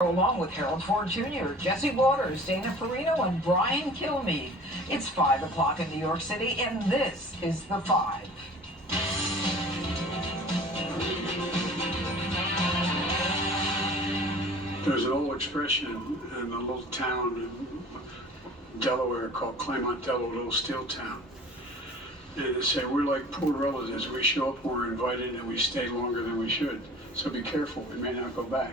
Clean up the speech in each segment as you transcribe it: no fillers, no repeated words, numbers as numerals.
Along with Harold Ford Jr., Jesse Waters, Dana Perino, and Brian Kilmeade. It's 5 o'clock in New York City, and this is The Five. There's an old expression in a little town in Delaware called Claymont, Delaware, a little steel town. And they say, we're like poor relatives. We show up when we're invited and we stay longer than we should. So be careful, we may not go back.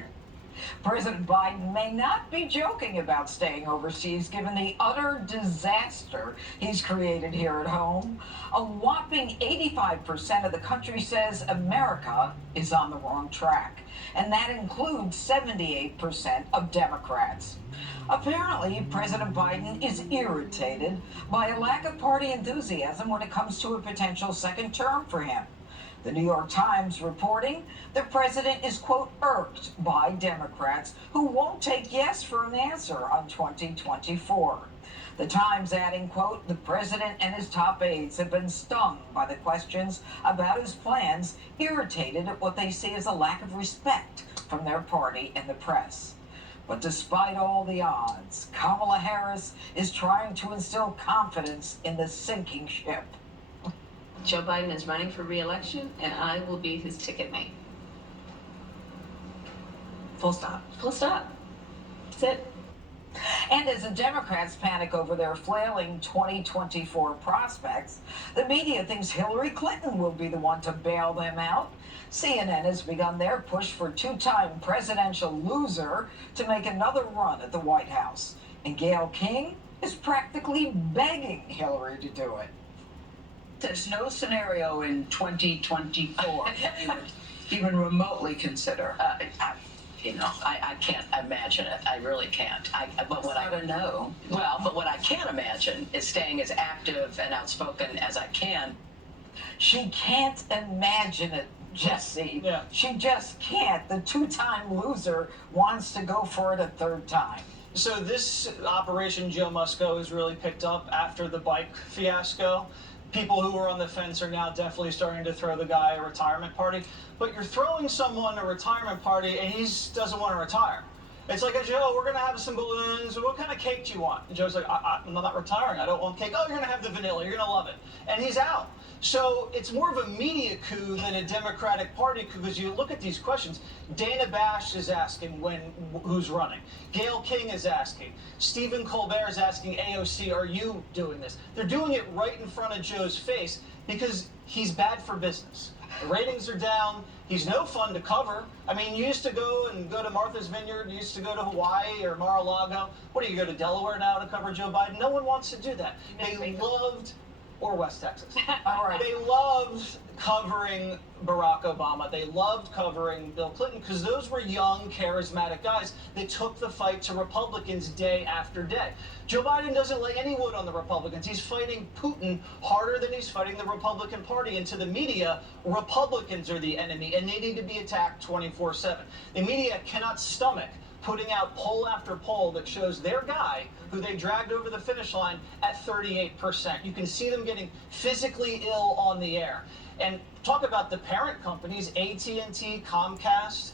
President Biden may not be joking about staying overseas given the utter disaster he's created here at home. A whopping 85% of the country says America is on the wrong track, and that includes 78% of Democrats. Apparently, President Biden is irritated by a lack of party enthusiasm when it comes to a potential second term for him. The New York Times reporting the president is, quote, irked by Democrats who won't take yes for an answer on 2024. The Times adding, quote, the president and his top aides have been stung by the questions about his plans, irritated at what they see as a lack of respect from their party and the press. But despite all the odds, Kamala Harris is trying to instill confidence in the sinking ship. Joe Biden is running for re-election, and I will be his ticket mate. Full stop. Full stop. That's it. And as the Democrats panic over their flailing 2024 prospects, the media thinks Hillary Clinton will be the one to bail them out. CNN has begun their push for two-time presidential loser to make another run at the White House. And Gayle King is practically begging Hillary to do it. There's no scenario in 2024 that you would even remotely consider. I can't imagine it. I really can't. But what I don't know. But what I can imagine is staying as active and outspoken as I can. She can't imagine it, Jesse. Yeah. She just can't. The two-time loser wants to go for it a third time. So this Operation Joe Must Go has really picked up after the bike fiasco. People who were on the fence are now definitely starting to throw the guy a retirement party. But you're throwing someone a retirement party and he doesn't want to retire. It's like, Joe, we're going to have some balloons. What kind of cake do you want? And Joe's like, I'm not retiring. I don't want cake. Oh, you're going to have the vanilla. You're going to love it. And he's out. So it's more of a media coup than a Democratic Party coup, because you look at these questions. Dana Bash is asking who's running. Gayle King is asking. Stephen Colbert is asking AOC, are you doing this? They're doing it right in front of Joe's face because he's bad for business. The ratings are down. He's no fun to cover. I mean, you used to go to Martha's Vineyard. You used to go to Hawaii or Mar-a-Lago. What do you go to Delaware now to cover Joe Biden? No one wants to do that. They loved, or West Texas. All right. They loved covering Barack Obama. They loved covering Bill Clinton because those were young, charismatic guys that took the fight to Republicans day after day. Joe Biden doesn't lay any wood on the Republicans. He's fighting Putin harder than he's fighting the Republican Party. And to the media, Republicans are the enemy, and they need to be attacked 24/7. The media cannot stomach putting out poll after poll that shows their guy, who they dragged over the finish line, at 38%. You can see them getting physically ill on the air. And talk about the parent companies, AT&T, Comcast,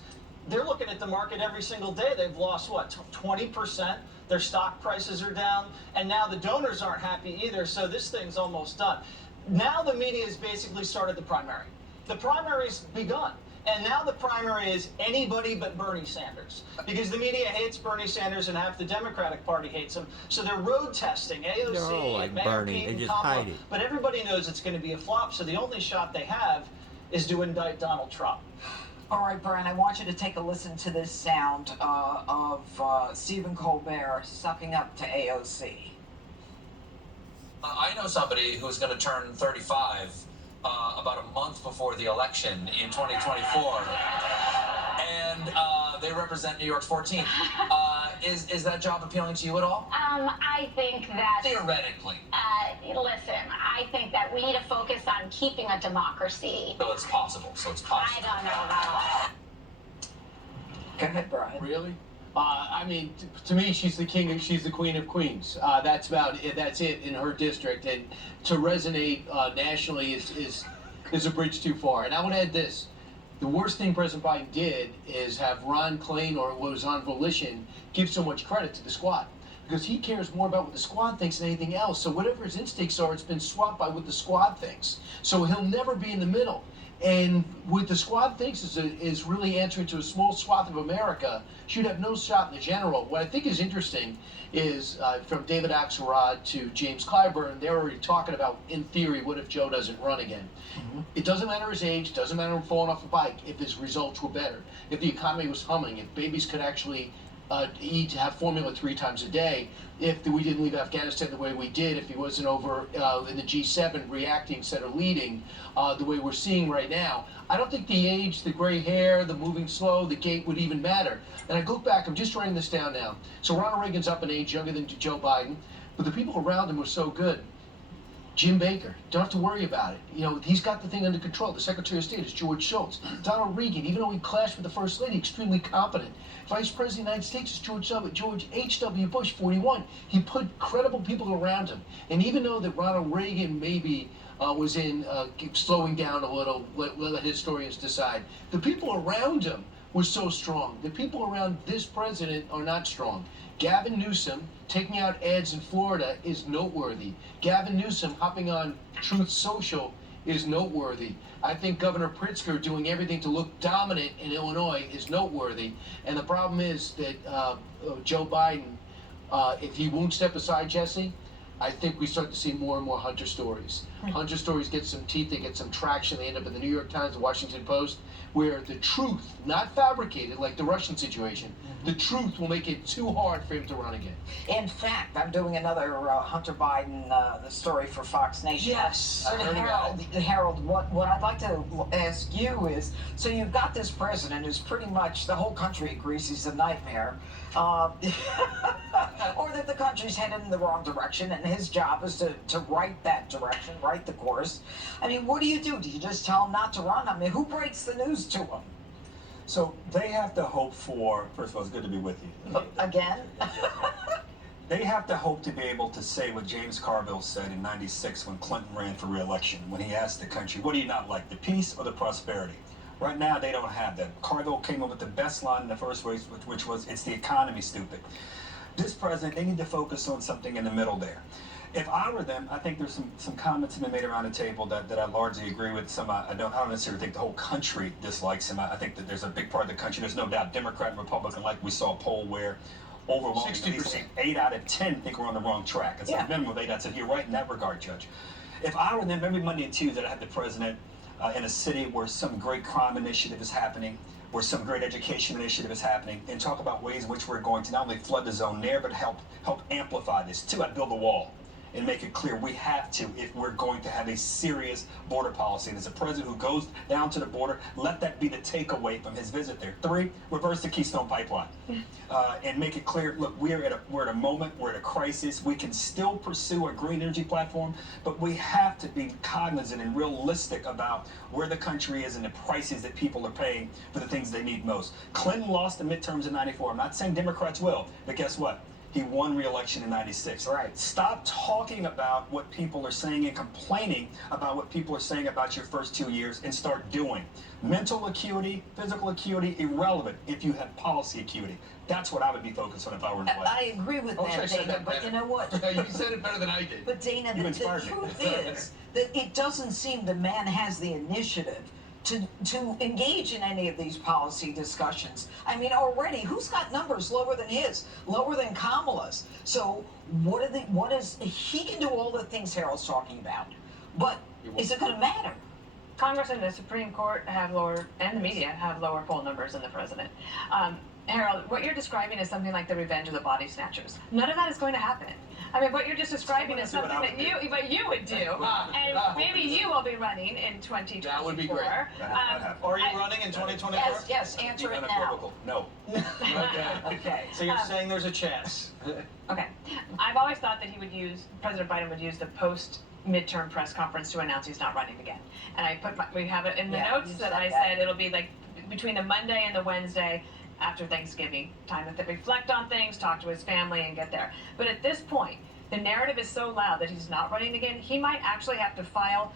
they're looking at the market every single day. They've lost, 20%? Their stock prices are down. And now the donors aren't happy either, so this thing's almost done. Now the media has basically started the primary. The primary's begun. And now the primary is anybody but Bernie Sanders, because the media hates Bernie Sanders and half the Democratic Party hates him. So they're road testing AOC, They're all like Mayor Bernie. Pete, They and just Kamala. hide it. But everybody knows it's going to be a flop. So the only shot they have is to indict Donald Trump. All right, Brian, I want you to take a listen to this sound of Stephen Colbert sucking up to AOC. I know somebody who's going to turn 35 about a month before the election in 2024, and they represent New York's 14th. Is that job appealing to you at all? I think that... Theoretically. Listen, I think that we need to focus on keeping a democracy. So it's possible. I don't know about that. Go ahead, Brian. Really? To me, she's the king and she's the queen of queens. That's it in her district, and to resonate nationally is a bridge too far. And I would add this: The worst thing President Biden did is have Ron Klain, or what was on volition, give so much credit to the squad. Because he cares more about what the squad thinks than anything else. So whatever his instincts are, it's been swapped by what the squad thinks. So he'll never be in the middle. And what the squad thinks is really answering to a small swath of America should have no shot in the general. What I think is interesting is from David Axelrod to James Clyburn, they're already talking about, in theory, what if Joe doesn't run again? It doesn't matter his age, doesn't matter him falling off a bike, if his results were better, if the economy was humming, if babies could actually eat, have formula 3 times a day, if we didn't leave Afghanistan the way we did, if he wasn't over in the G7 reacting instead of leading the way we're seeing right now. I don't think the age, the gray hair, the moving slow, the gait would even matter. And I go back, I'm just writing this down now. So Ronald Reagan's up in age, younger than Joe Biden, but the people around him were so good. Jim Baker, don't have to worry about it. You know, he's got the thing under control. The Secretary of State is George Shultz. Donald Reagan, even though he clashed with the First Lady, extremely competent. Vice President of the United States is George H.W. Bush, 41. He put credible people around him. And even though that Ronald Reagan maybe was in slowing down a little, let historians decide, the people around him were so strong. The people around this president are not strong. Gavin Newsom taking out ads in Florida is noteworthy. Gavin Newsom hopping on Truth Social is noteworthy. I think Governor Pritzker doing everything to look dominant in Illinois is noteworthy. And the problem is that Joe Biden, if he won't step aside, Jesse, I think we start to see more and more Hunter stories. Hunter stories get some teeth, they get some traction, they end up in the New York Times, the Washington Post, where the truth, not fabricated like the Russian situation, the truth will make it too hard for him to run again. In fact, I'm doing another Hunter Biden the story for Fox Nation. Yes, I heard about it. Harold, what I'd like to ask you is, so you've got this president who's pretty much, the whole country agrees he's a nightmare, or that the country's headed in the wrong direction, and his job is to right that direction, right the course. I mean, what do? Do you just tell him not to run? I mean, who breaks the news to him? So they have to hope for, first of all, it's good to be with you. Again? They have to hope to be able to say what James Carville said in '96 when Clinton ran for re-election, when he asked the country, what do you not like, the peace or the prosperity? Right now, they don't have that. Carville came up with the best line in the first race, which was, it's the economy, stupid. This president, they need to focus on something in the middle there. If I were them, I think there's some comments have been made around the table that I largely agree with. Some I don't necessarily think the whole country dislikes him. I think that there's a big part of the country, there's no doubt, Democrat and Republican, like we saw a poll where overwhelmingly 60%. 8 out of 10 think we're on the wrong track. It's a minimum of 8 out of 10. You're right in that regard, Judge. If I were them, every Monday and Tuesday, I have the president in a city where some great crime initiative is happening, where some great education initiative is happening, and talk about ways in which we're going to not only flood the zone there, but help amplify this. 2, I'd build a wall and make it clear we have to if we're going to have a serious border policy. And as a president who goes down to the border, let that be the takeaway from his visit there. 3, reverse the Keystone Pipeline and make it clear, look, we're at a moment, we're at a crisis. We can still pursue a green energy platform, but we have to be cognizant and realistic about where the country is and the prices that people are paying for the things they need most. Clinton lost the midterms in '94. I'm not saying Democrats will, but guess what? He won re-election in '96. Right. Stop talking about what people are saying and complaining about what people are saying about your first 2 years and start doing. Mental acuity, physical acuity, irrelevant if you have policy acuity. That's what I would be focused on if I were in place. I agree with I wish I that, said Dana, that but better. you know what? You said it better than I did. But Dana, You the inspired me. truth is that it doesn't seem the man has the initiative to engage in any of these policy discussions. I mean, already, who's got numbers lower than his, lower than Kamala's? So he can do all the things Harold's talking about, but is it going to matter? Congress and the Supreme Court have lower, and the media have lower poll numbers than the president. Harold, what you're describing is something like the revenge of the body snatchers. None of that is going to happen. I mean, what you're just describing is something that you would do, and maybe you will be running in 2024. That would be great. Are you running in 2024? Yes, answer it now. Unequivocal. No. Okay. So you're saying there's a chance? Okay. I've always thought that President Biden would use the post-midterm press conference to announce he's not running again. And we have it in the notes that I said it'll be like between the Monday and the Wednesday after Thanksgiving, time to reflect on things, talk to his family, and get there. But at this point, the narrative is so loud that he's not running again, he might actually have to file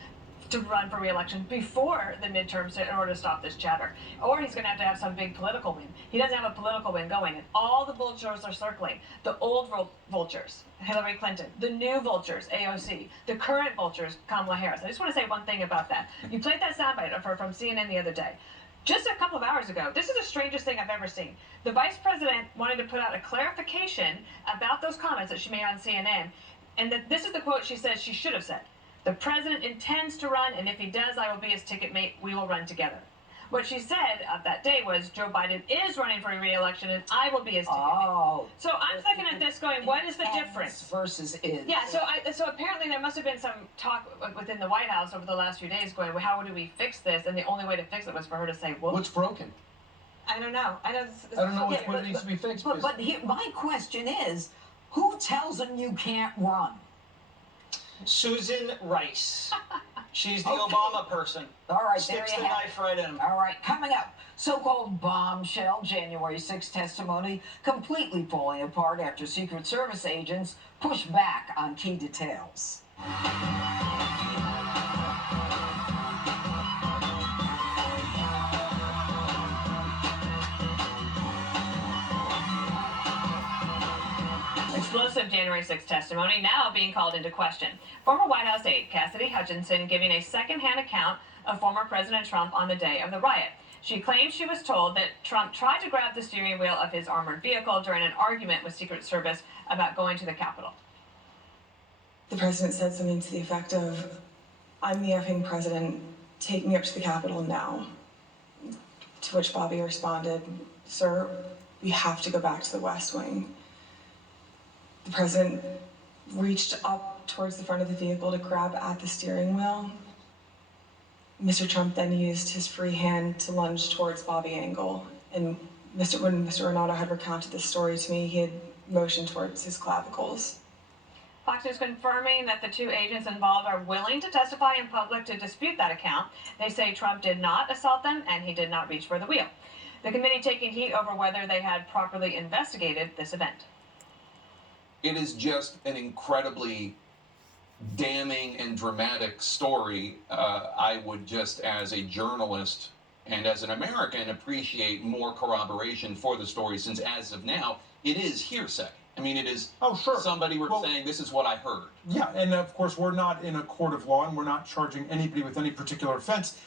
to run for re-election before the midterms in order to stop this chatter. Or he's going to have some big political win. He doesn't have a political win going, and all the vultures are circling. The old vultures, Hillary Clinton, the new vultures, AOC, the current vultures, Kamala Harris. I just want to say one thing about that. You played that soundbite from CNN the other day. Just a couple of hours ago, this is the strangest thing I've ever seen. The vice president wanted to put out a clarification about those comments that she made on CNN, and this is the quote she says she should have said. The president intends to run, and if he does, I will be his ticket mate. We will run together. What she said that day was Joe Biden is running for re-election, and I will be his ticket mate. So I'm looking at this going, what is the difference? Versus is. Yeah, so apparently there must have been some talk within the White House over the last few days going, well, how do we fix this? And the only way to fix it was for her to say, well, What's broken? I don't know. I don't know what needs to be fixed. But here, my question is, who tells him you can't run? Susan Rice. She's the Okay. Obama person. All right, Sticks there the you have knife right in him. All right, coming up, so-called bombshell January 6th testimony completely falling apart after Secret Service agents push back on key details. Explosive January 6th testimony now being called into question. Former White House aide Cassidy Hutchinson giving a second-hand account of former President Trump on the day of the riot. She claims she was told that Trump tried to grab the steering wheel of his armored vehicle during an argument with Secret Service about going to the Capitol. The president said something to the effect of, "I'm the effing president, take me up to the Capitol now." To which Bobby responded, "Sir, we have to go back to the West Wing." The president reached up towards the front of the vehicle to grab at the steering wheel. Mr. Trump then used his free hand to lunge towards Bobby Engel. And when Mr. Renato had recounted this story to me, he had motioned towards his clavicles. Fox News confirming that the two agents involved are willing to testify in public to dispute that account. They say Trump did not assault them and he did not reach for the wheel. The committee taking heat over whether they had properly investigated this event. It is just an incredibly damning and dramatic story. I would just, as a journalist and as an American, appreciate more corroboration for the story, since as of now, it is hearsay. I mean, it is somebody saying, this is what I heard. Yeah, and of course, we're not in a court of law, and we're not charging anybody with any particular offense.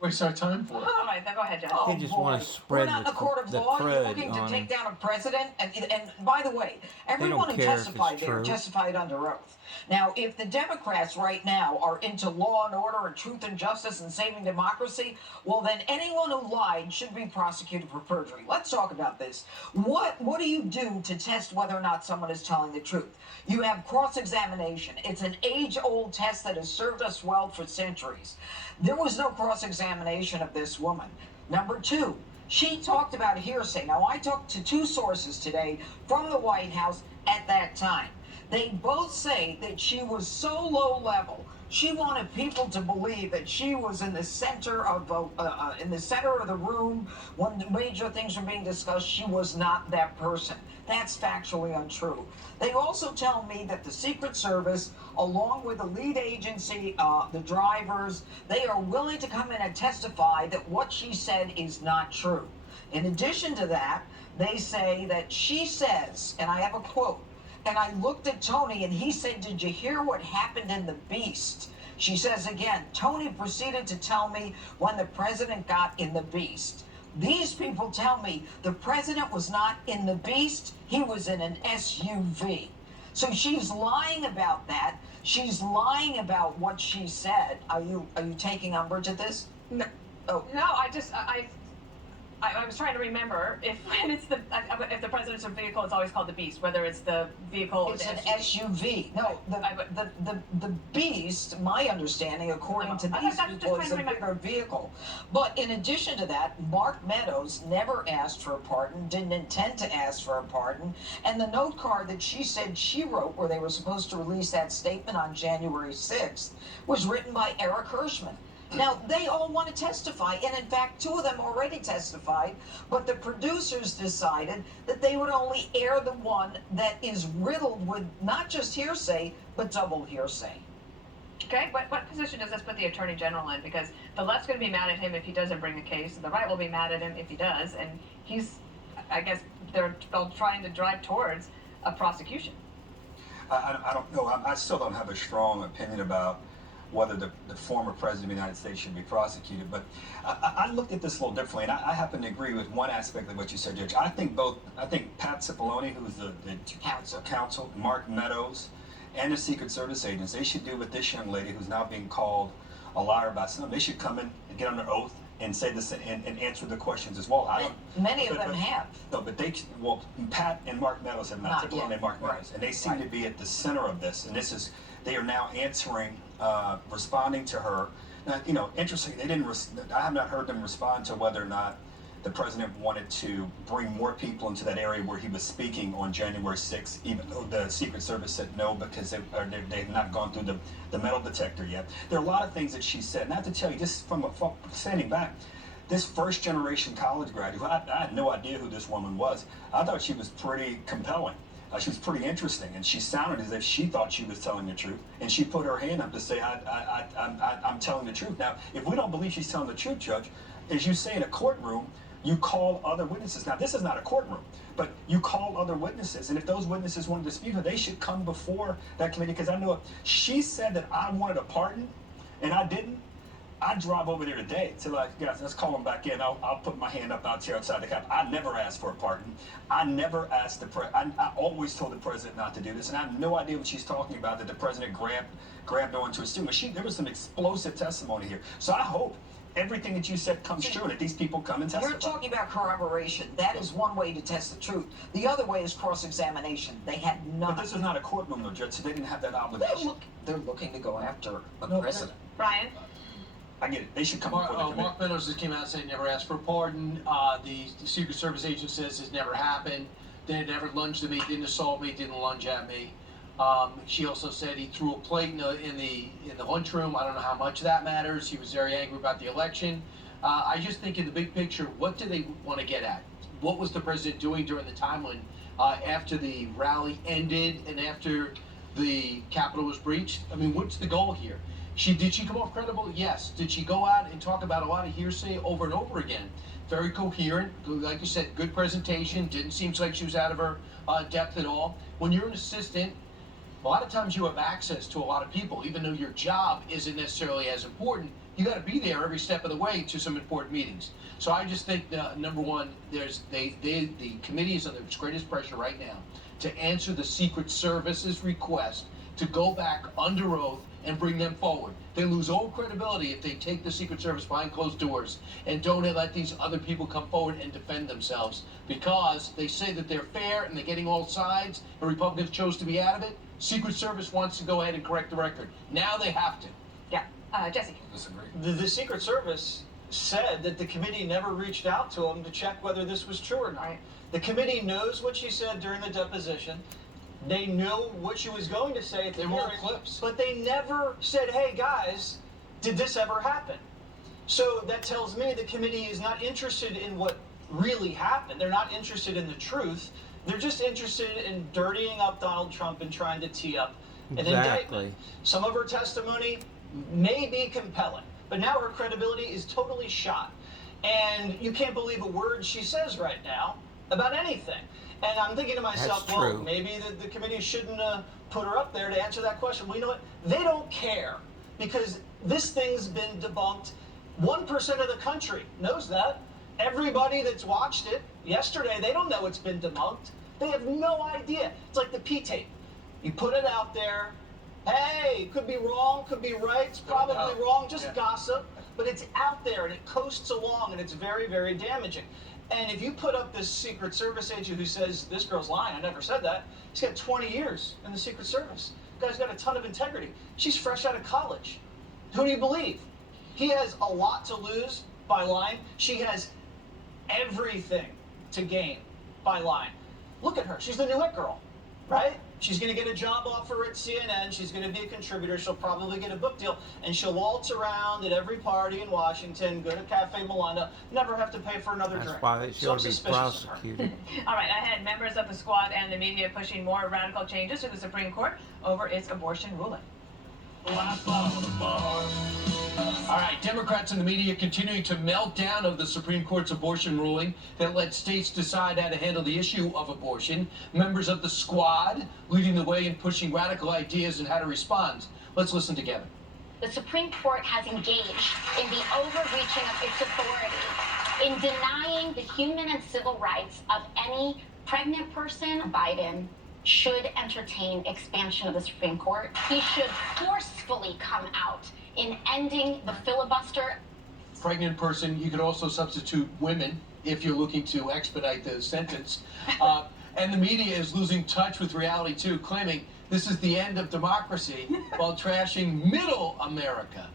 Waste our time for it. All right, then go ahead, Judge. They just want to spread We're not in the court of law. You're crud looking to on take him. down a president. And by the way, everyone who care if it's testified there true. testified under oath. Now, if the Democrats right now are into law and order and truth and justice and saving democracy, well, then anyone who lied should be prosecuted for perjury. Let's talk about this. What do you do to test whether or not someone is telling the truth? You have cross-examination. It's an age-old test that has served us well for centuries. There was no cross-examination of this woman. Number two, she talked about hearsay. Now, I talked to two sources today from the White House at that time. They both say that she was so low level. She wanted people to believe that she was in the center of the room when the major things were being discussed. She was not that person. That's factually untrue. They also tell me that the Secret Service, along with the lead agency, the drivers, they are willing to come in and testify that what she said is not true. In addition to that, they say that she says, and I have a quote, and I looked at Tony and he said, "Did you hear what happened in the Beast?" She says again, Tony proceeded to tell me when the president got in the Beast. These people tell me the president was not in the Beast, he was in an SUV. So she's lying about that. She's lying about what she said. Are you taking umbrage at this? No. Oh. No, I was trying to remember if the president's vehicle is always called the Beast, whether it's the vehicle or It's the an SUV. No, the Beast, my understanding, according to these people, is a bigger vehicle. But in addition to that, Mark Meadows never asked for a pardon, didn't intend to ask for a pardon, and the note card that she said she wrote where they were supposed to release that statement on January 6th was written by Eric Hirschman. Now, they all want to testify, and in fact, two of them already testified, but the producers decided that they would only air the one that is riddled with not just hearsay, but double hearsay. Okay, what position does this put the Attorney General in? Because the left's going to be mad at him if he doesn't bring a case, and the right will be mad at him if he does, and I guess they're trying to drive towards a prosecution. I don't know. I still don't have a strong opinion about whether the former president of the United States should be prosecuted. But I looked at this a little differently, and I happen to agree with one aspect of what you said, Judge. I think Pat Cipollone, who's the counsel, Mark Meadows, and the Secret Service agents, they should do with this young lady who's now being called a liar by some. They should come in and get under oath and say this and answer the questions as well. Many of them have. No, but Pat and Mark Meadows have not Cipollone and Mark Meadows, and they seem to be at the center of this. And they are now answering, responding to her. Now, interesting. I have not heard them respond to whether or not the president wanted to bring more people into that area where he was speaking on January 6th, even though the Secret Service said no because they've not gone through the metal detector yet. There are a lot of things that she said. And I have to tell you, just from standing back, this first-generation college graduate, I had no idea who this woman was. I thought she was pretty compelling. She was pretty interesting, and she sounded as if she thought she was telling the truth. And she put her hand up to say, I'm telling the truth. Now, if we don't believe she's telling the truth, Judge, as you say in a courtroom, you call other witnesses. Now, this is not a courtroom, but you call other witnesses, and if those witnesses want to dispute her, they should come before that committee, because I know if she said that I wanted a pardon, and I didn't, I'd drive over there today to guys, let's call them back in. I'll put my hand up out here outside the Capitol. I never asked for a pardon. I never asked I always told the president not to do this, and I have no idea what she's talking about, that the president grabbed onto his student. There was some explosive testimony here. So I hope everything that you said comes true, and that these people come and testify. You're talking about corroboration. That is one way to test the truth. The other way is cross-examination. They had none. But this is not a courtroom, though, Judge, so they didn't have that obligation. They're looking to go after a president. Brian? I get it. They should come before the committee. Mark Meadows just came out and said he never asked for a pardon. The Secret Service agent says it's never happened. They never lunged at me, didn't assault me, didn't lunge at me. She also said he threw a plate in the lunchroom. I don't know how much that matters. He was very angry about the election. I just think in the big picture, what do they want to get at? What was the president doing during the time when, after the rally ended and after the Capitol was breached? I mean, what's the goal here? Did she come off credible? Yes. Did she go out and talk about a lot of hearsay over and over again? Very coherent, like you said, good presentation. Didn't seem like she was out of her depth at all. When you're an assistant, a lot of times you have access to a lot of people, even though your job isn't necessarily as important. You got to be there every step of the way to some important meetings. So I just think number one, the committee is under its greatest pressure right now to answer the Secret Service's request to go back under oath and bring them forward. They lose all credibility if they take the Secret Service behind closed doors and don't let these other people come forward and defend themselves, because they say that they're fair and they're getting all sides, and Republicans chose to be out of it. Secret Service wants to go ahead and correct the record. Now they have to. Yeah. Jesse? Disagree. The Secret Service said that the committee never reached out to them to check whether this was true or not. Right. The committee knows what she said during the deposition. They know what she was going to say at the hearing, clips. but they never said, hey guys, did this ever happen? So that tells me the committee is not interested in what really happened. They're not interested in the truth. They're just interested in dirtying up Donald Trump and trying to tee up an indictment. Some of her testimony may be compelling, but now her credibility is totally shot. And you can't believe a word she says right now about anything. And I'm thinking to myself, well, maybe the committee shouldn't put her up there to answer that question. Well, you know what? They don't care, because this thing's been debunked. 1% of the country knows that. Everybody that's watched it yesterday, they don't know it's been debunked. They have no idea. It's like the P-tape. You put it out there. Hey, could be wrong, could be right. It's probably wrong, just gossip. But it's out there, and it coasts along, and it's very, very damaging. And if you put up this Secret Service agent who says, this girl's lying, I never said that, he's got 20 years in the Secret Service. The guy's got a ton of integrity. She's fresh out of college. Who do you believe? He has a lot to lose by lying. She has everything to gain by lying. Look at her. She's the new it girl, right? She's going to get a job offer at CNN. She's going to be a contributor. She'll probably get a book deal. And she'll waltz around at every party in Washington, go to Cafe Milanda, never have to pay for another drink. That's why she ought to be Suspicious of her. prosecuted. All right, ahead, members of the squad and the media pushing more radical changes to the Supreme Court over its abortion ruling. All right, Democrats and the media continuing to melt down over the Supreme Court's abortion ruling that lets states decide how to handle the issue of abortion. Members of the Squad leading the way in pushing radical ideas and how to respond. Let's listen together. The Supreme Court has engaged in the overreaching of its authority in denying the human and civil rights of any pregnant person. Biden should entertain expansion of the Supreme Court. He should forcefully come out in ending the filibuster. Pregnant person, you could also substitute women if you're looking to expedite the sentence. And the media is losing touch with reality too, claiming this is the end of democracy while trashing middle America.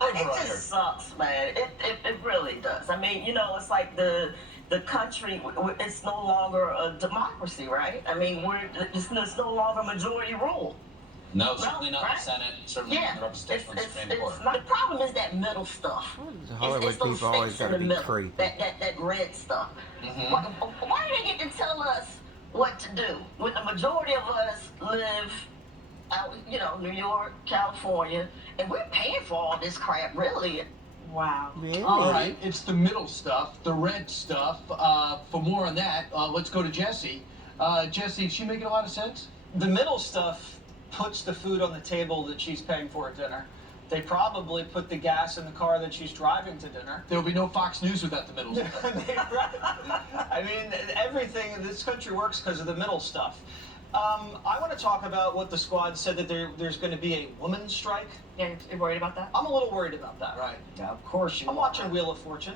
It just sucks, man. It really does. I mean, you know, it's like the country, it's no longer a democracy, right? I mean, it's no longer majority rule. No, certainly not the Senate, certainly not the representation of the Supreme Court. The problem is that middle stuff. Hollywood it's those people always states in gotta the be middle, creepy. that red stuff. Why do they get to tell us what to do when the majority of us live out, you know, New York, California, and we're paying for all this crap, really? Wow. Really? All right, it's the middle stuff, the red stuff. For more on that, let's go to Jesse. Jesse, is she making a lot of sense? The middle stuff puts the food on the table that she's paying for at dinner. They probably put the gas in the car that she's driving to dinner. There'll be no Fox News without the middle stuff. I mean, everything in this country works because of the middle stuff. I want to talk about what the Squad said, that there's going to be a women's strike. Yeah, you're worried about that? I'm a little worried about that. Right. Yeah, of course you I'm are. watching Wheel of Fortune.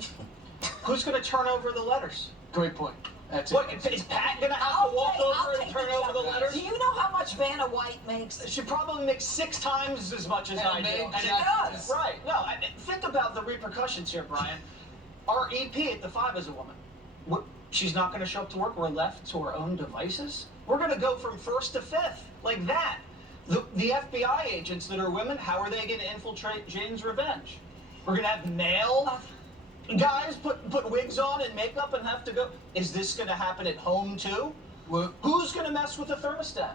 Who's going to turn over the letters? Great point. That's What, it. is Pat going to have to walk over and turn over the letters? Do you know how much Vanna White makes? She probably makes 6 times as much as I do. And And she does. Right. No, think about the repercussions here, Brian. Our EP at the 5 is a woman. She's not going to show up to work. We're left to our own devices. We're going to go from 1st to 5th, like that. The FBI agents that are women, how are they going to infiltrate Jane's Revenge? We're going to have male guys put wigs on and makeup and have to go. Is this going to happen at home too? Well, Who's going to mess with the thermostat?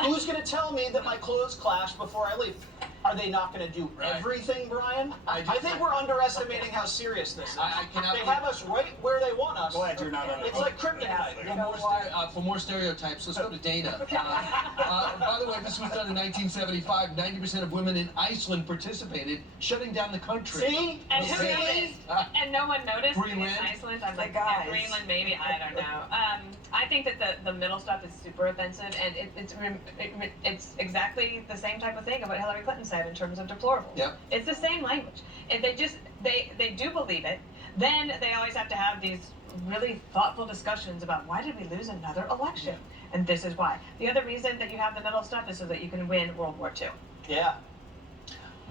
Who's going to tell me that my clothes clash before I leave? Are they not going to do everything, Brian? I think we're underestimating how serious this is. They have us right where they want us. Glad you're not on It's like kryptonite. For more stereotypes, let's go to Dana. By the way, this was done in 1975. 90% of women in Iceland participated, shutting down the country. See? And who noticed? And no one noticed Greenland? in Iceland. I'm like, guys. yeah, Greenland maybe. I don't know. I think that the middle stuff is super offensive, and it's exactly the same type of thing of what Hillary Clinton said in terms of deplorable. Yep. It's the same language. If they do believe it, then they always have to have these really thoughtful discussions about why did we lose another election, and this is why. The other reason that you have the middle stuff is so that you can win World War II. Yeah.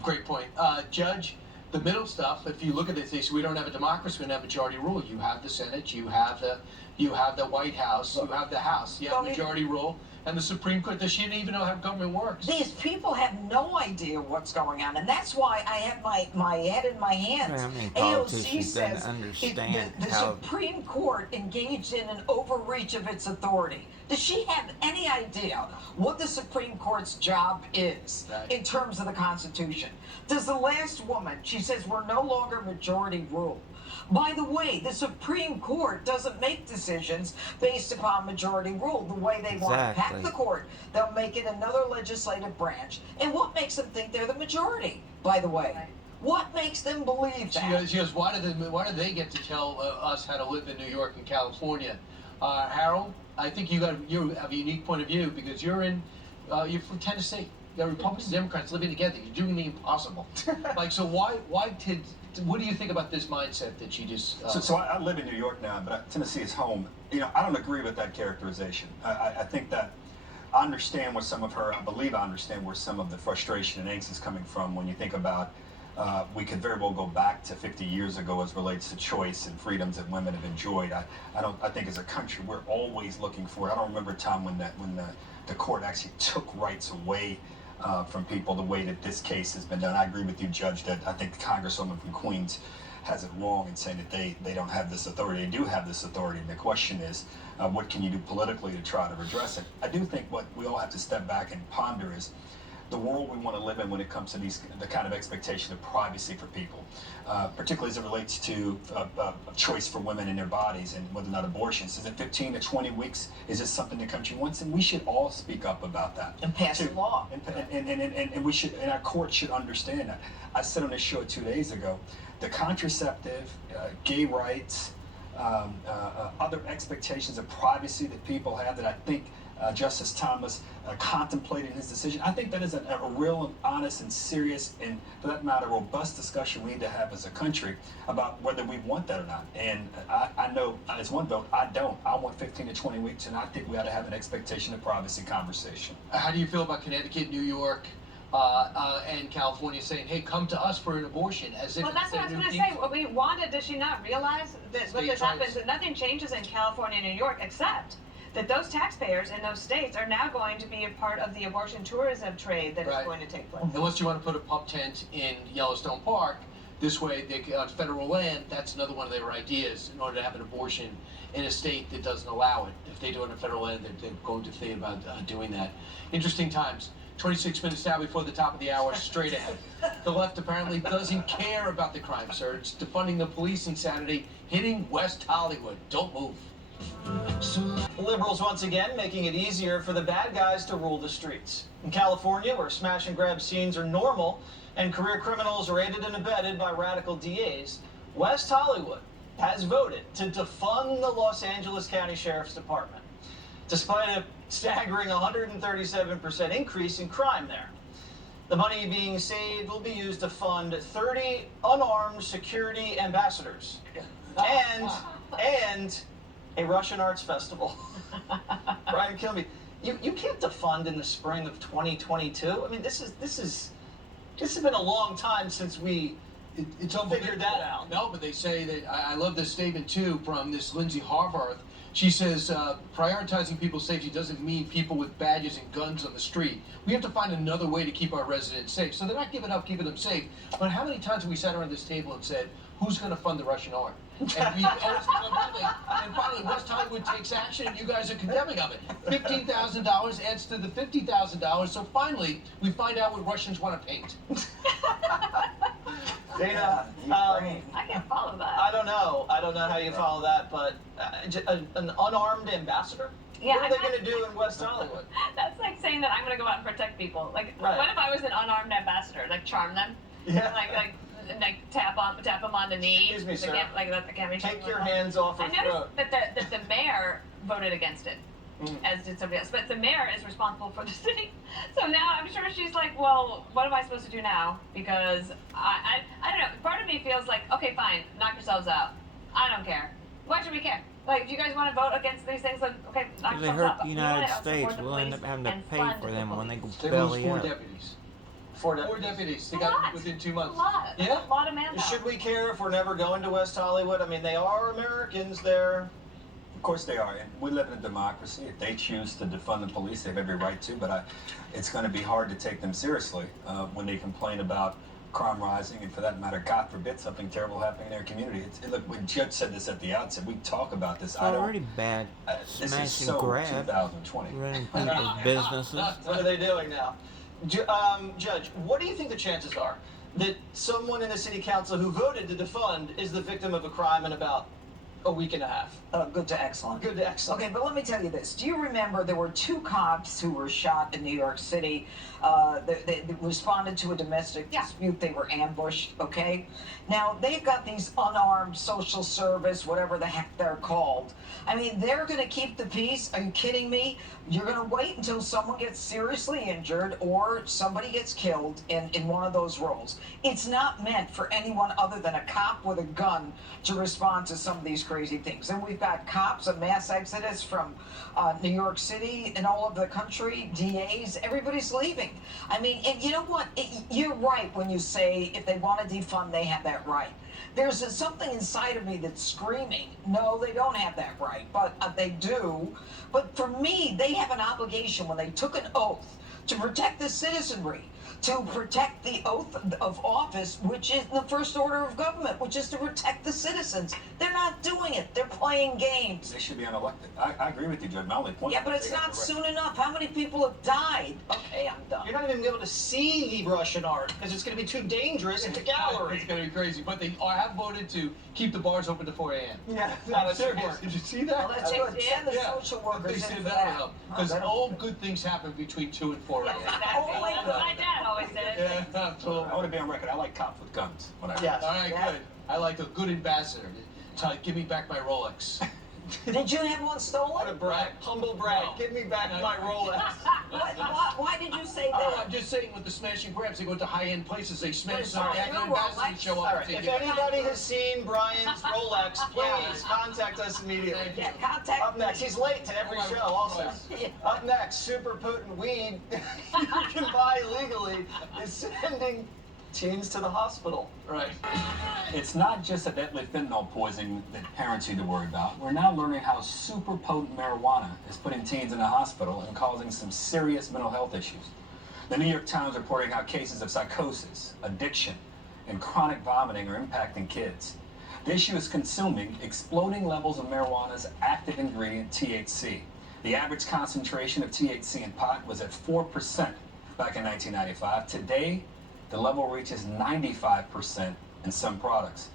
Great point. Judge, the middle stuff, if you look at it, they say we don't have a democracy, we don't have majority rule. You have the Senate, you have the White House, you have the House, you have majority rule, and the Supreme Court. Does she even know how government works? These people have no idea what's going on, and that's why I have my head in my hands. How many AOC politicians says don't understand the how... Supreme Court engaged in an overreach of its authority. Does she have any idea what the Supreme Court's job is in terms of the Constitution? Does the last woman, she says we're no longer majority rule. By the way, the Supreme Court doesn't make decisions based upon majority rule the way they want to pack the court. They'll make it another legislative branch. And what makes them think they're the majority, by the way? What makes them believe that? She goes, why do they get to tell us how to live in New York and California? Harold, I think you have a unique point of view because you're from Tennessee. You got Republicans and Democrats living together. You're doing the impossible. So what do you think about this mindset that she just... So I live in New York now, but Tennessee is home. You know, I don't agree with that characterization. I think that I understand where I believe I understand where some of the frustration and angst is coming from when you think about we could very well go back to 50 years ago as relates to choice and freedoms that women have enjoyed. I think as a country we're always looking for it. I don't remember a time when the court actually took rights away from people the way that this case has been done. I agree with you, Judge, that I think the Congresswoman from Queens has it wrong in saying that they don't have this authority. They do have this authority, and the question is, what can you do politically to try to redress it? I do think what we all have to step back and ponder is, the world we want to live in when it comes to the kind of expectation of privacy for people, particularly as it relates to a choice for women in their bodies and whether or not abortions. Is it 15 to 20 weeks? Is this something the country wants? And we should all speak up about that. And pass a law. And we should, and our courts should understand that. I said on this show 2 days ago, the contraceptive, gay rights, other expectations of privacy that people have that I think Justice Thomas contemplated in his decision. I think that is a real and honest and serious and, for that matter, robust discussion we need to have as a country about whether we want that or not. And I know as one vote, I don't. I want 15 to 20 weeks, and I think we ought to have an expectation of privacy conversation. How do you feel about Connecticut, New York, and California saying, hey, come to us for an abortion? As if well, that's what I was going to say. Wanda, does she not realize that what this happens, that nothing changes in California and New York except that those taxpayers in those states are now going to be a part of the abortion tourism trade that is going to take place. Unless you want to put a pup tent in Yellowstone Park, this way they on federal land, that's another one of their ideas in order to have an abortion in a state that doesn't allow it. If they do it on federal land, they're going to think about doing that. Interesting times. 26 minutes now before the top of the hour, straight ahead. The left apparently doesn't care about the crime surge. Defunding the policing Saturday, hitting West Hollywood. Don't move. Liberals once again making it easier for the bad guys to rule the streets. In California, where smash and grab scenes are normal and career criminals are aided and abetted by radical DAs, West Hollywood has voted to defund the Los Angeles County Sheriff's Department, despite a staggering 137% increase in crime there. The money being saved will be used to fund 30 unarmed security ambassadors and a Russian arts festival. Brian Kilby, you can't defund in the spring of 2022. I mean, this has been a long time since we figured that out. No, but they say that I love this statement too from this Lindsay Harvarth. She says prioritizing people's safety doesn't mean people with badges and guns on the street. We have to find another way to keep our residents safe. So they're not giving up keeping them safe. But how many times have we sat around this table and said, who's going to fund the Russian art? And we always come up with nothing. And finally, West Hollywood takes action, and you guys are condemning of it. $15,000 adds to the $50,000. So finally, we find out what Russians want to paint. Dana, I can't follow that. I don't know how you follow that, but an unarmed ambassador? Yeah, what are they going to do in West Hollywood? That's like saying that I'm going to go out and protect people. Like, what if I was an unarmed ambassador? Like, charm them? Yeah. Like tap them on the knee. Excuse me, sir. Take your hands hands off her I throat. noticed that the mayor voted against it, as did somebody else. But the mayor is responsible for the city. So now I'm sure she's like, well, what am I supposed to do now? Because I don't know. Part of me feels like, okay, fine, knock yourselves out. I don't care. Why should we care? Like, if you guys want to vote against these things, like, okay, knock If they yourselves out. hurt the United States, we'll end up having to pay for them when they go They belly lose 4 up. deputies. Four deputies. They A got lot. it within 2 months. A lot. Yeah. A lot of manpower. Should we care if we're never going to West Hollywood? I mean, they are Americans there. Of course they are, and we live in a democracy. If they choose to defund the police, they have every right to, but it's going to be hard to take them seriously when they complain about crime rising, and for that matter, God forbid, something terrible happening in their community. Look, when Judge said this at the outset, we talk about this. It's already bad. This is Smash so and grab. 2020. Running people's businesses. What are they doing now? Judge, what do you think the chances are that someone in the city council who voted to defund is the victim of a crime in about a week and a half? Good to excellent. Good to excellent. Okay, but let me tell you this. Do you remember there were 2 cops who were shot in New York City? They responded to a domestic dispute. They were ambushed, okay? Now, they've got these unarmed social service, whatever the heck they're called. I mean, they're going to keep the peace. Are you kidding me? You're going to wait until someone gets seriously injured or somebody gets killed in one of those roles. It's not meant for anyone other than a cop with a gun to respond to some of these crazy things. And we've got cops, a mass exodus from New York City and all over the country, DAs, everybody's leaving. I mean, and you know what? You're right when you say if they want to defund, they have that right. There's something inside of me that's screaming, no, they don't have that right, but they do. But for me, they have an obligation when they took an oath to protect the citizenry, to protect the oath of office, which is the first order of government, which is to protect the citizens. They're not doing it. They're playing games. They should be unelected. I agree with you, Judge. My only point. Yeah, but it's not soon enough. How many people have died? Okay, I'm done. You're not even going to be able to see the Russian art because it's going to be too dangerous in the gallery. It's going to be crazy. But they have voted to keep the bars open to 4 a.m. Yeah, I'm serious. Did you see that? Well, that's good. Send the social workers They in said for that'll that. help. Because all good things happen between 2 and 4 a.m. Exactly. That's what my dad always said. Yeah, absolutely. I want to be on record. I like cops with guns. When I Yes. All right, good. I like a good ambassador. Give me back my Rolex. Did you have one stolen? What a brag. Humble brag. No. Give me back my Rolex. Why did you say Oh, that? I'm just saying with the smashing grabs, they go to high-end places, they smash Sorry, some back you're and wrong. ambassadors show All up right. and If take it. anybody has seen Brian's Rolex, please contact us immediately. Yeah, contact Up next, he's late to every show also. Up next, super potent weed you can buy legally is sending teens to the hospital. Right. It's not just a deadly fentanyl poisoning that parents need to worry about. We're now learning how super potent marijuana is putting teens in the hospital and causing some serious mental health issues. The New York Times reporting how cases of psychosis, addiction, and chronic vomiting are impacting kids. The issue is consuming exploding levels of marijuana's active ingredient, THC. The average concentration of THC in pot was at 4% back in 1995. Today, the level reaches 95% in some products.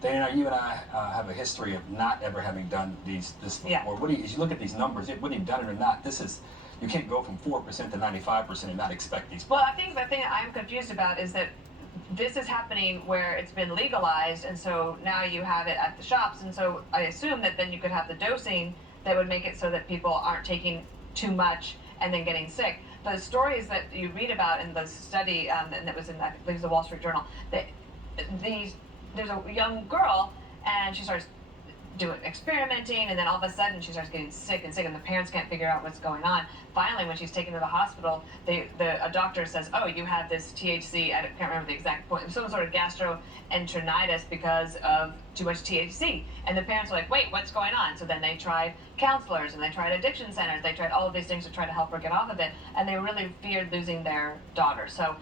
Dana, you and I have a history of not ever having done this before. Yeah. As you look at these numbers, whether you've done it or not, you can't go from 4% to 95% and not expect these. Well, I think the thing I'm confused about is that this is happening where it's been legalized, and so now you have it at the shops, and so I assume that then you could have the dosing that would make it so that people aren't taking too much and then getting sick. The stories that you read about in the study, and that was in, I think it was the Wall Street Journal, that there's a young girl, and she starts experimenting, and then all of a sudden she starts getting sick, and the parents can't figure out what's going on. Finally, when she's taken to the hospital, a doctor says, "Oh, you have this THC." I can't remember the exact point. Some sort of gastroenteritis because of too much THC. And the parents are like, "Wait, what's going on?" So then they tried counselors, and they tried addiction centers. They tried all of these things to try to help her get off of it, and they really feared losing their daughter. So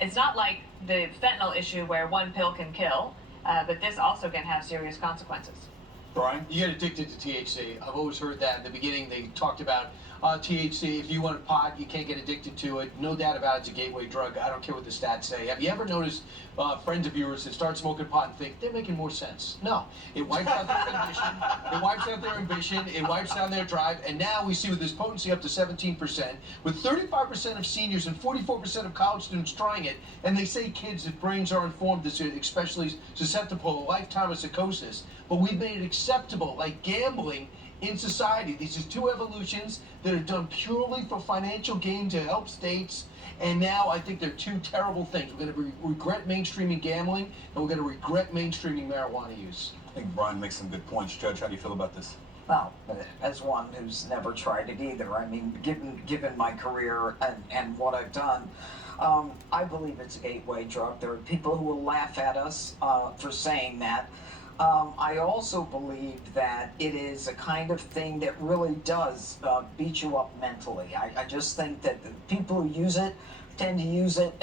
it's not like the fentanyl issue where one pill can kill, but this also can have serious consequences. Brian? You get addicted to THC. I've always heard that. In the beginning, they talked about THC. If you want pot, you can't get addicted to it. No doubt about it, it's a gateway drug. I don't care what the stats say. Have you ever noticed friends of yours that start smoking pot and think they're making more sense? No. It wipes out their ambition. It wipes out their ambition. It wipes down their drive. And now we see with this potency up to 17%, with 35% of seniors and 44% of college students trying it. And they say kids' if brains are informed, is especially susceptible to a lifetime of psychosis. But we've made it acceptable, like gambling in society. These are two evolutions that are done purely for financial gain to help states. And now I think they're two terrible things. We're going to regret mainstreaming gambling, and we're going to regret mainstreaming marijuana use. I think Brian makes some good points. Judge, how do you feel about this? Well, as one who's never tried it either, I mean, given my career and what I've done, I believe it's a gateway drug. There are people who will laugh at us for saying that. I also believe that it is a kind of thing that really does beat you up mentally. I just think that the people who use it tend to use it,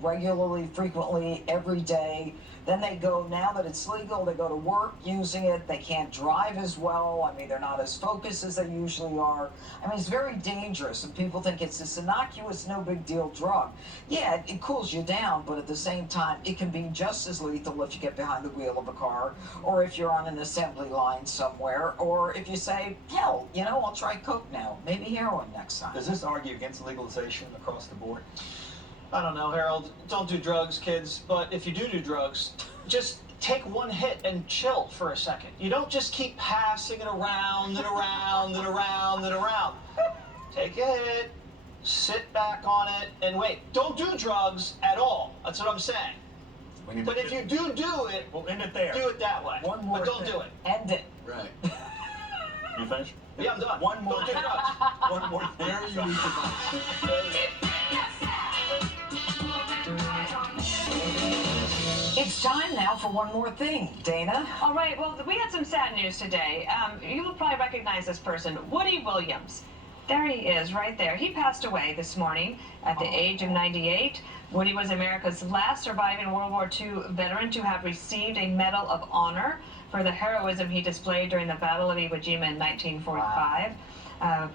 regularly, frequently, every day. Then they go, now that it's legal, they go to work using it. They can't drive as well. I mean, they're not as focused as they usually are. I mean, it's very dangerous, and people think it's this innocuous, no big deal drug. Yeah, it cools you down, but at the same time, it can be just as lethal if you get behind the wheel of a car, or if you're on an assembly line somewhere, or if you say, hell, I'll try coke now, maybe heroin next time. Does this argue against legalization across the board? I don't know, Harold. Don't do drugs, kids. But if you do drugs, just take one hit and chill for a second. You don't just keep passing it around and around and around and around. Take a hit, sit back on it, and wait. Don't do drugs at all. That's what I'm saying. But if you do it, we'll end it there. Do it that way. One more but don't thing. do it. End it. Right. You finished? Yeah, I'm done. One more Don't do thing. drugs. One more thing. Very unique advice. It's time now for one more thing, Dana. All right, well, we had some sad news today. You will probably recognize this person, Woody Williams. There he is, right there. He passed away this morning at the age of 98. Woody was America's last surviving World War II veteran to have received a Medal of Honor for the heroism he displayed during the Battle of Iwo Jima in 1945.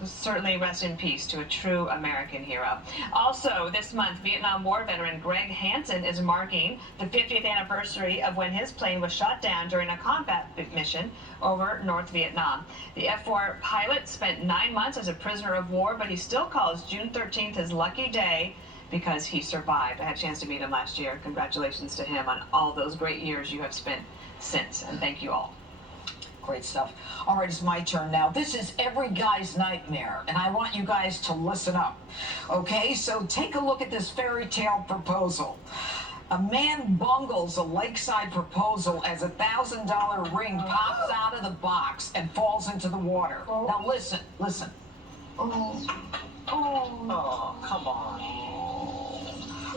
Certainly rest in peace to a true American hero. Also, this month, Vietnam War veteran Greg Hansen is marking the 50th anniversary of when his plane was shot down during a combat mission over North Vietnam. The F-4 pilot spent 9 months as a prisoner of war, but he still calls June 13th his lucky day because he survived. I had a chance to meet him last year. Congratulations to him on all those great years you have spent since, and thank you all. Great stuff. All right, it's my turn now. This is every guy's nightmare, and I want you guys to listen up. Okay, so take a look at this fairy tale proposal. A man bungles a lakeside proposal as a $1,000 ring pops out of the box and falls into the water. Now listen. Oh, come on.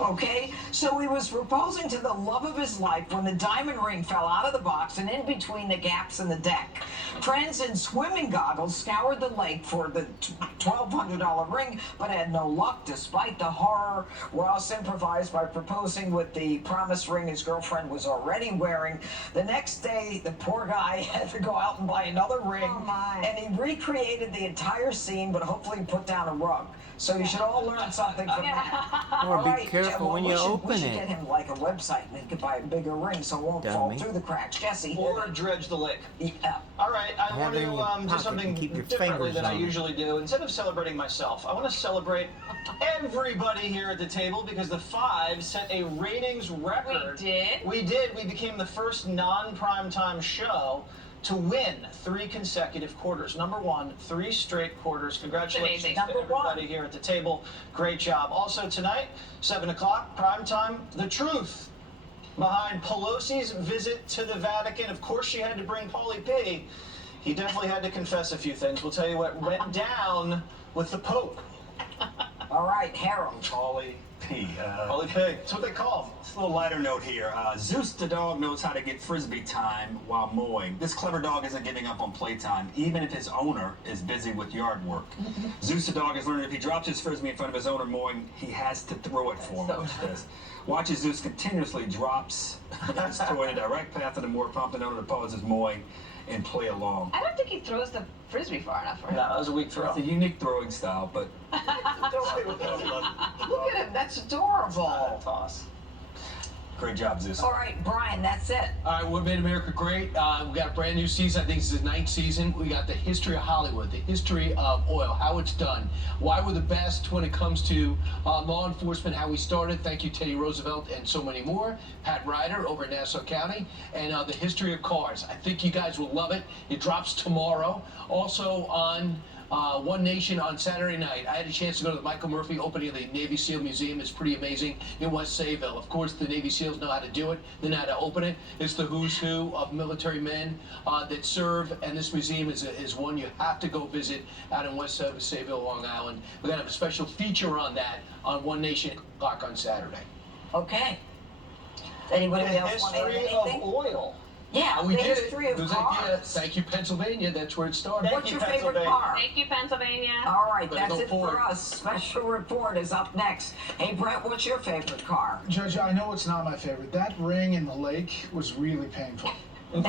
Okay, so he was proposing to the love of his life when the diamond ring fell out of the box and in between the gaps in the deck. Friends in swimming goggles scoured the lake for the $1,200 ring, but had no luck despite the horror. Ross improvised by proposing with the promise ring his girlfriend was already wearing. The next day, the poor guy had to go out and buy another ring, and he recreated the entire scene, but hopefully put down a rug. So you should all learn something from that. Or All be right, careful when you we open should it. get him like a website and he could buy a bigger ring so it won't fall Dummy. through the cracks. Jesse. Or dredge the lake. Yeah. All right, I Have want it in your to do pocket something and keep your differently fingers than I on it. usually do. Instead of celebrating myself, I want to celebrate everybody here at the table because the Five set a ratings record. We did? We did. We became the first non-primetime show to win 3 consecutive quarters. Number 1, 3 straight quarters. Congratulations amazing. to Number everybody here at the table. Great job. Also tonight, 7 o'clock, primetime, the truth behind Pelosi's visit to the Vatican. Of course, she had to bring Paulie P. He definitely had to confess a few things. We'll tell you what went down with the Pope. All right, Harold. Paulie P. Paulie P. That's what they call him. Just a little lighter note here. Zeus the dog knows how to get frisbee time while mowing. This clever dog isn't giving up on playtime, even if his owner is busy with yard work. Zeus the dog has learned if he drops his frisbee in front of his owner mowing, he has to throw it for him. Watch as Zeus continuously drops his toy in a direct path of the mower, prompting the owner to pause his mowing and play along. I don't think he throws the frisbee far enough for No, him. that was a weak throw. It's a unique throwing style, but Look at him. That's adorable. Toss. great job, Zeus. All right, Brian, that's it. All right, what made America great? We got a brand new season. I think this is the 9th season. We got the history of Hollywood, the history of oil, how it's done, why we're the best when it comes to law enforcement, how we started. Thank you, Teddy Roosevelt, and so many more. Pat Ryder over in Nassau County, and the history of cars. I think you guys will love it. It drops tomorrow. Also on One Nation on Saturday night. I had a chance to go to the Michael Murphy opening of the Navy SEAL Museum. It's pretty amazing in West Sayville. Of course, the Navy SEALs know how to do it. They know how to open it. It's the who's who of military men that serve, and this museum is one you have to go visit out in West Sayville, Long Island. We're going to have a special feature on that on One Nation clock on Saturday. Okay. Anybody The else want to add history of anything? oil. Yeah, we the did history it. of Good cars. idea. Thank you, Pennsylvania. That's where it started. What's you, your favorite Pennsylvania. car? Thank you, Pennsylvania. All right, Better that's go it for for it. us. Special report is up next. Hey, Brett, what's your favorite car? Judge, I know it's not my favorite. That ring in the lake was really painful. And